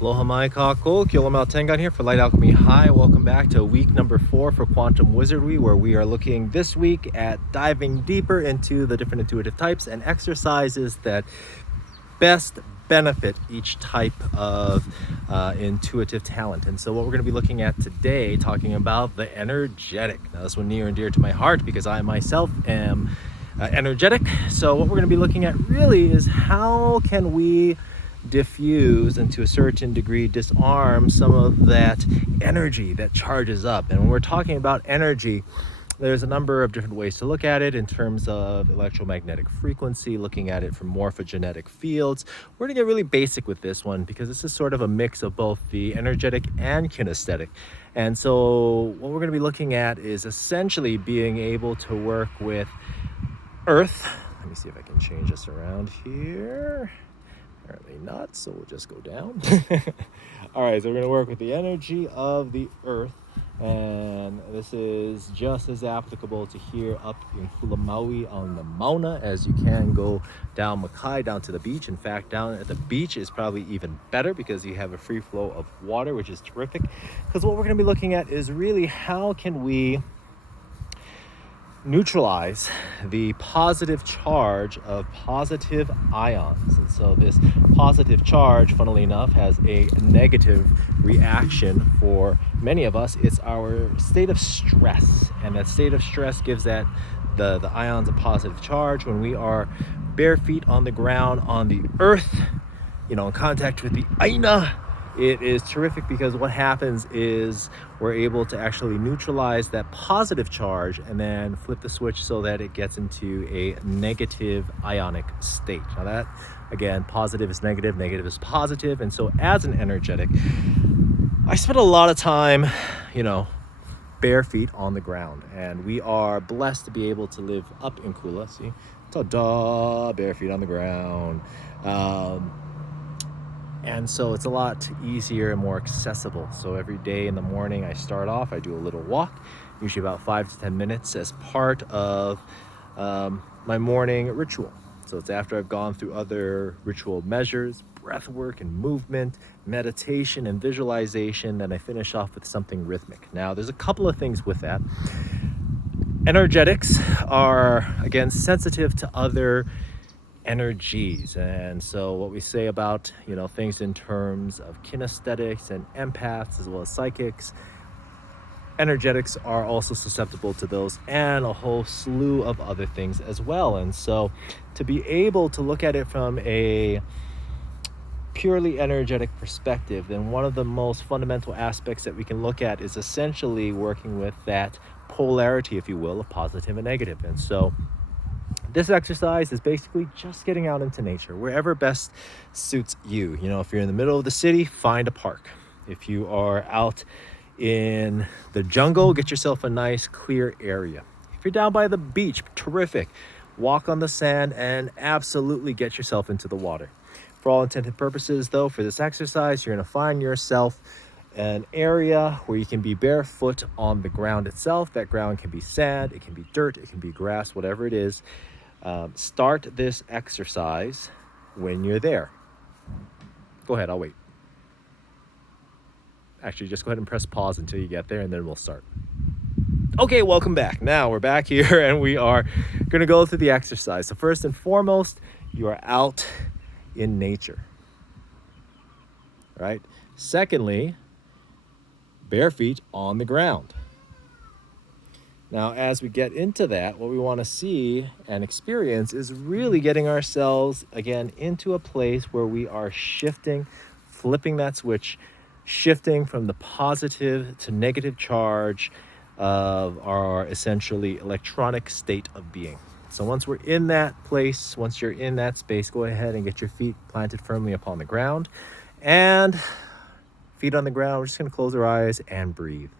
Aloha mai kako, Kiolomau Tengan here for Light Alchemy High. Welcome back to week number 4 for Quantum Wizardry, where we are looking this week at diving deeper into the different intuitive types and exercises that best benefit each type of intuitive talent. And so what we're going to be looking at today, talking about the energetic. Now this one near and dear to my heart because I myself am energetic. So what we're going to be looking at really is how can we diffuse and to a certain degree disarm some of that energy that charges up. And when we're talking about energy, there's a number of different ways to look at it in terms of electromagnetic frequency, looking at it from morphogenetic fields. We're going to get really basic with this one because this is sort of a mix of both the energetic and kinesthetic. And so what we're going to be looking at is essentially being able to work with Earth. Let me see if I can change this around here. Apparently not, so we'll just go down. All right, so we're going to work with the energy of the Earth, and this is just as applicable to here up in Kula Maui on the Mauna as you can go down Makai, down to the beach. In fact, down at the beach is probably even better because you have a free flow of water, which is terrific. Because what we're going to be looking at is really how can we neutralize the positive charge of positive ions. And so this positive charge, funnily enough, has a negative reaction for many of us. It's our state of stress, and that state of stress gives that the ions a positive charge. When we are bare feet on the ground on the earth, in contact with the aina, it is terrific because what happens is we're able to actually neutralize that positive charge and then flip the switch so that it gets into a negative ionic state. Now that, again, positive is negative, negative is positive. And so as an energetic, I spend a lot of time, bare feet on the ground. And we are blessed to be able to live up in Kula. See, ta-da, bare feet on the ground. And so it's a lot easier and more accessible. So every day in the morning I start off, I do a little walk, usually about 5 to 10 minutes as part of my morning ritual. So it's after I've gone through other ritual measures, breath work and movement, meditation and visualization, then I finish off with something rhythmic. Now there's a couple of things with that. Energetics are, again, sensitive to other energies, and so what we say about things in terms of kinesthetics and empaths as well as psychics, energetics are also susceptible to those and a whole slew of other things as well. And so to be able to look at it from a purely energetic perspective, then one of the most fundamental aspects that we can look at is essentially working with that polarity, if you will, of positive and negative. And so this exercise is basically just getting out into nature, wherever best suits you. If you're in the middle of the city, find a park. If you are out in the jungle, get yourself a nice clear area. If you're down by the beach, terrific. Walk on the sand and absolutely get yourself into the water. For all intents and purposes, though, for this exercise, you're going to find yourself an area where you can be barefoot on the ground itself. That ground can be sand, it can be dirt, it can be grass, whatever it is. Start this exercise when you're there. Go ahead, I'll wait. Actually, just go ahead and press pause until you get there and then we'll start. Okay, welcome back. Now we're back here and we are going to go through the exercise. So first and foremost, you are out in nature. Right? Secondly, bare feet on the ground. Now, as we get into that, what we want to see and experience is really getting ourselves, again, into a place where we are shifting, flipping that switch, shifting from the positive to negative charge of our essentially electronic state of being. So once we're in that place, once you're in that space, go ahead and get your feet planted firmly upon the ground. And feet on the ground, we're just going to close our eyes and breathe.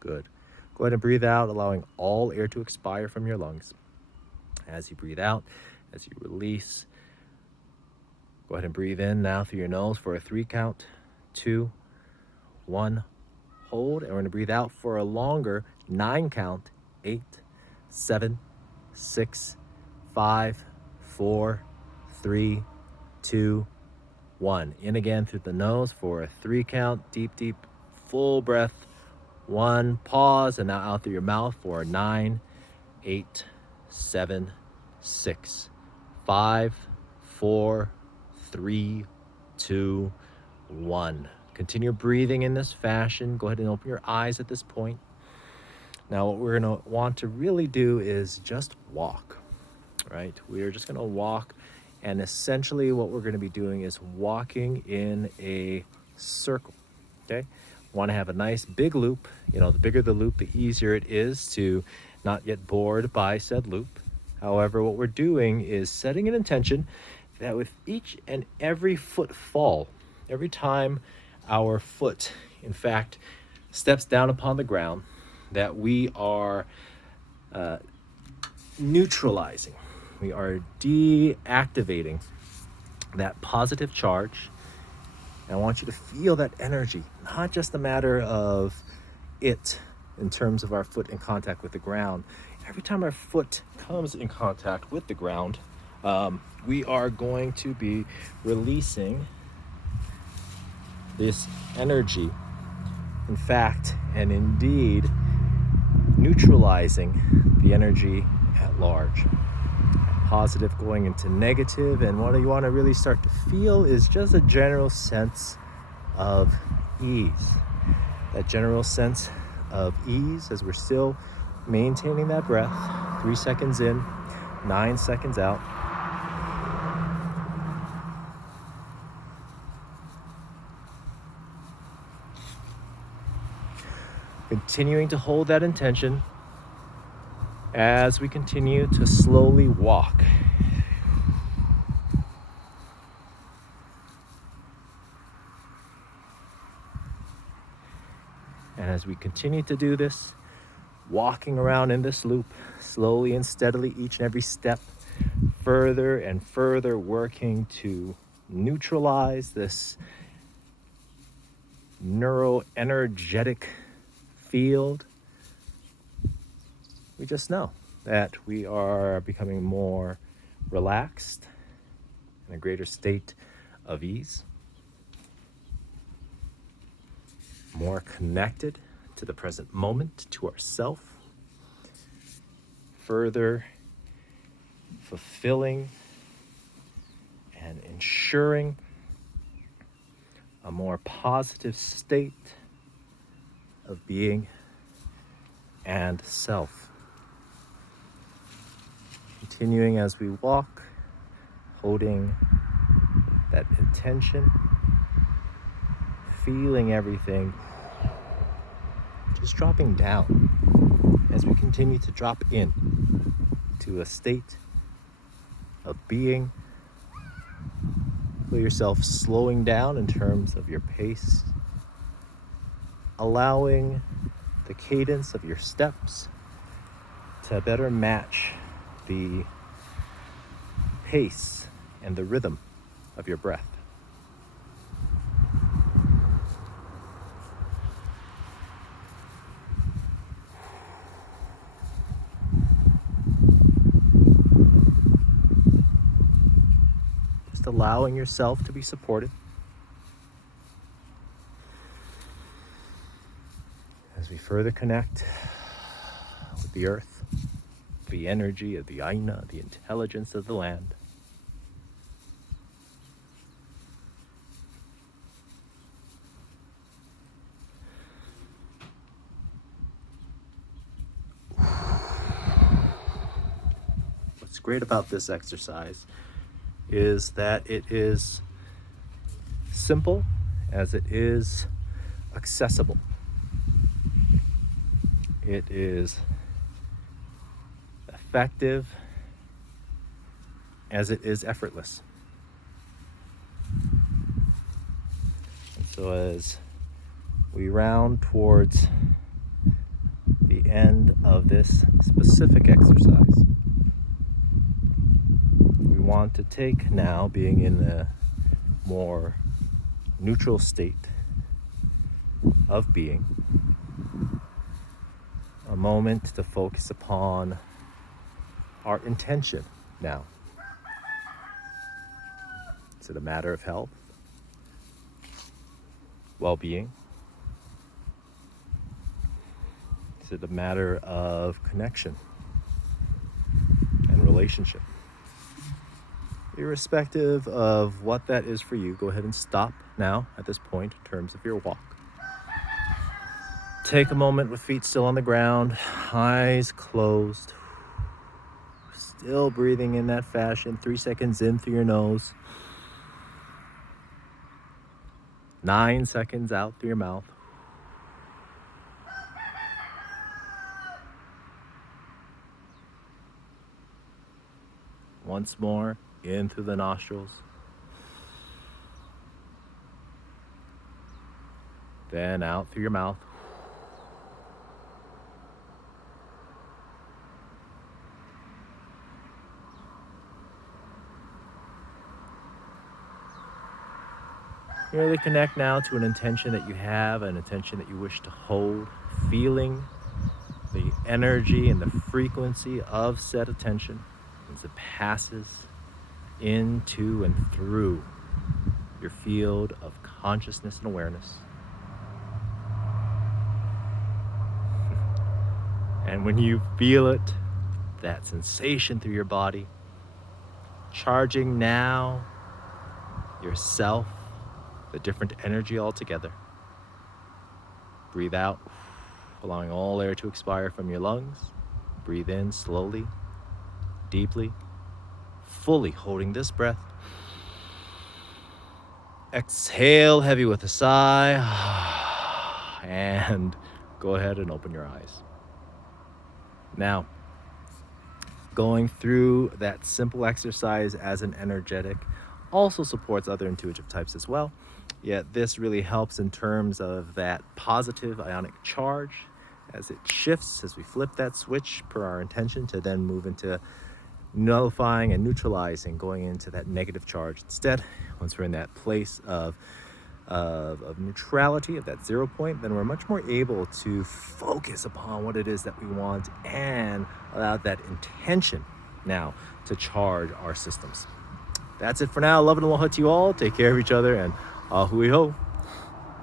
Good. Go ahead and breathe out, allowing all air to expire from your lungs. As you breathe out, as you release, go ahead and breathe in now through your nose for a 3 count. 2, 1, hold. And we're going to breathe out for a longer 9 count. 8, 7, 6, 5, 4, 3, 2, 1. In again through the nose for a 3 count. Deep, deep, full breath. 1, pause, and now out through your mouth for 9, 8, 7, 6, 5, 4, 3, 2, 1. Continue breathing in this fashion. Go ahead and open your eyes at this point. Now, what we're going to want to really do is just walk, right? We are just going to walk, and essentially what we're going to be doing is walking in a circle, okay? Want to have a nice big loop. You know, the bigger the loop, the easier it is to not get bored by said loop. However, what we're doing is setting an intention that with each and every footfall, every time our foot, in fact, steps down upon the ground, that we are neutralizing, we are deactivating that positive charge. And I want you to feel that energy, not just a matter of it in terms of our foot in contact with the ground. Every time our foot comes in contact with the ground, we are going to be releasing this energy. In fact, and indeed, neutralizing the energy at large. Positive going into negative, and what you want to really start to feel is just a general sense of ease. That general sense of ease as we're still maintaining that breath. 3 seconds in, 9 seconds out. Continuing to hold that intention as we continue to slowly walk. And as we continue to do this, walking around in this loop, slowly and steadily, each and every step, further and further working to neutralize this neuroenergetic field, we just know that we are becoming more relaxed in a greater state of ease, more connected to the present moment, to ourself, further fulfilling and ensuring a more positive state of being and self. Continuing as we walk, holding that intention, feeling everything, just dropping down as we continue to drop in to a state of being. Feel yourself slowing down in terms of your pace, allowing the cadence of your steps to better match the pace and the rhythm of your breath. Just allowing yourself to be supported as we further connect with the earth, the energy of the Aina, the intelligence of the land. What's great about this exercise is that it is simple as it is accessible. It is effective as it is effortless. And so as we round towards the end of this specific exercise, we want to take now, being in the more neutral state of being, a moment to focus upon our intention now? Is it a matter of health, well-being? Is it a matter of connection and relationship? Irrespective of what that is for you, go ahead and stop now at this point in terms of your walk. Take a moment with feet still on the ground, eyes closed, still breathing in that fashion. 3 seconds in through your nose, 9 seconds out through your mouth. Once more, in through the nostrils. Then out through your mouth. Really connect now to an intention that you have, an intention that you wish to hold, feeling the energy and the frequency of said attention as it passes into and through your field of consciousness and awareness. And when you feel it, that sensation through your body, charging now yourself, the different energy altogether. Breathe out, allowing all air to expire from your lungs. Breathe in slowly, deeply, fully holding this breath. Exhale heavy with a sigh, and go ahead and open your eyes. Now, going through that simple exercise as an energetic also supports other intuitive types as well. Yet this really helps in terms of that positive ionic charge as it shifts, as we flip that switch per our intention to then move into nullifying and neutralizing, going into that negative charge instead. Once we're in that place of neutrality, of that 0 point, then we're much more able to focus upon what it is that we want and allow that intention now to charge our systems. That's it for now. Love and aloha to you all. Take care of each other, and ahui ho.